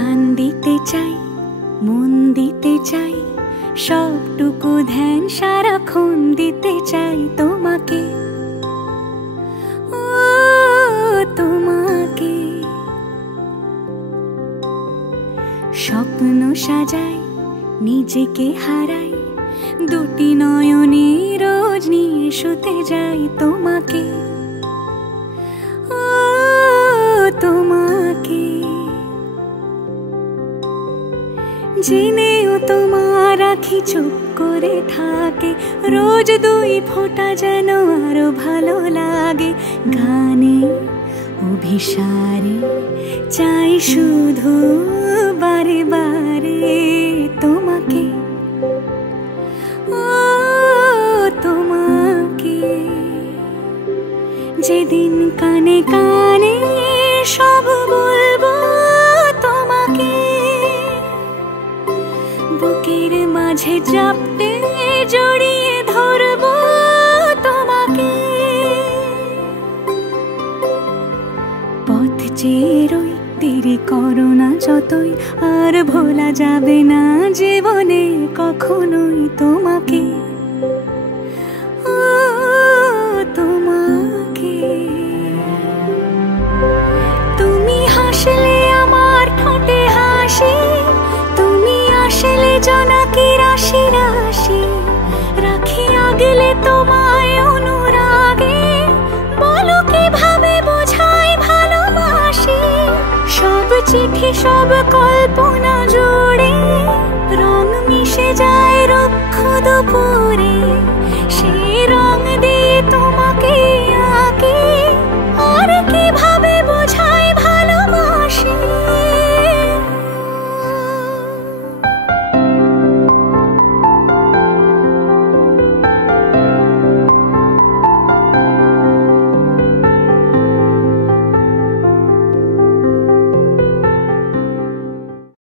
প্রাণ দিতে চাই, মন দিতে চাই, সবটুকু ধ্যান সারাক্ষণ দিতে চাই তোমাকে, ও তোমাকে। স্বপ্ন সাজাই, নিজেকে হারাই, দুটি নয়নে রোজ নিয়ে শুতে যাই তোমাকে, ও তোমাকে। জেনেও তোমার আখি চুপ করে থাকে, রোজ দুই ফোঁটা যেন আরো ভালো লাগে। গানে অভিসারে চাই শুধু বারে বারে তোমাকে, ও তোমাকে। যেদিন কানে কানে সব বলবো তোমাকে, বুকের মাঝে চাপতে জড়িয়ে ধরবো তোমাকে। পথ চেয়ে রই, দেরি করো না যতই, আর ভোলা যাবে না জীবনে কখনোই তোমাকে, ও তোমাকে। তুমি হাসলে আমার ঠোঁটে হাসি, তুমি আসলে জোনাকি রাশি রাশি, রাখি আগলে তোমায় অনুরাগে, বলো কিভাবে বোঝাই ভালোবাসি। সব চিঠি সব কল্পনা জুড়ে রং মিশে যায় রুক্ষ দুপুর